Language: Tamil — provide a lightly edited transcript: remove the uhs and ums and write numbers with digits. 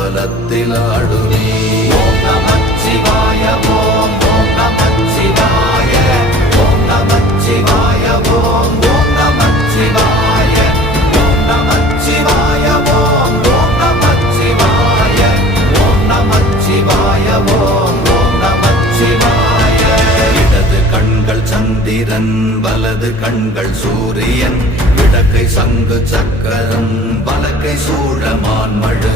அம்பலத்தில் ஆடுமே. ஓம் நமச்சிவாய ஓம் ஓம் நமச்சிவாய ஓம் நமச்சிவாய ஓம் ஓம் நமச்சிவாய ஓம் நமச்சிவாய ஓம் ஓம் நமச்சிவாய ஓம் நமச்சிவாய ஓம் ஓம் நமச்சிவாய. இடது கண்கள் சந்திரன் வலது கண்கள் சூரியன், விடக்கை சங்கு சக்கரம் வலக்கை சூழமான் மழு